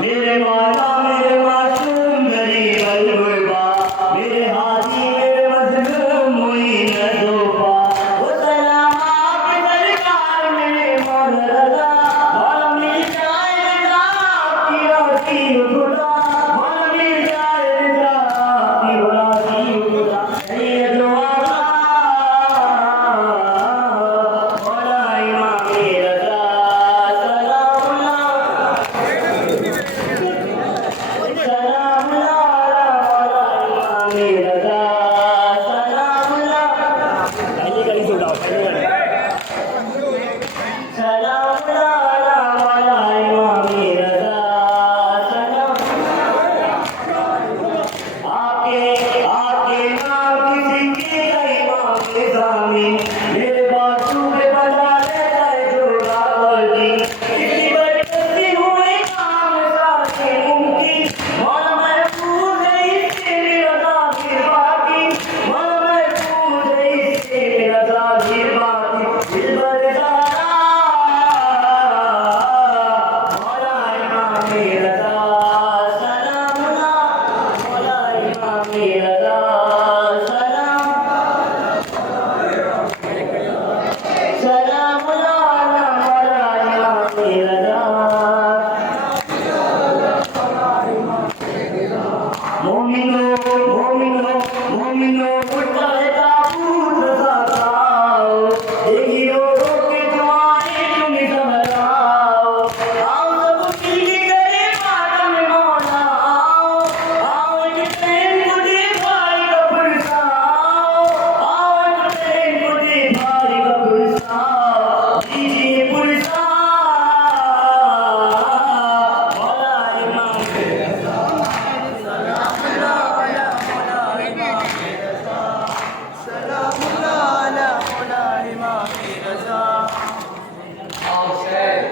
मेरे माता मेरे मासूम मेरी अलगुबा मेरे हाथी मेरे मजलूम हुई नजोबा वो सलाम आप सरकार मेरे मौला मौला मिल जाए रजा आपकी राजी खुदा मौला मिल जाए रजा आपकी राजी खुदा ये दुआ मौला इमाम रजा आके नाम किसी के इमाम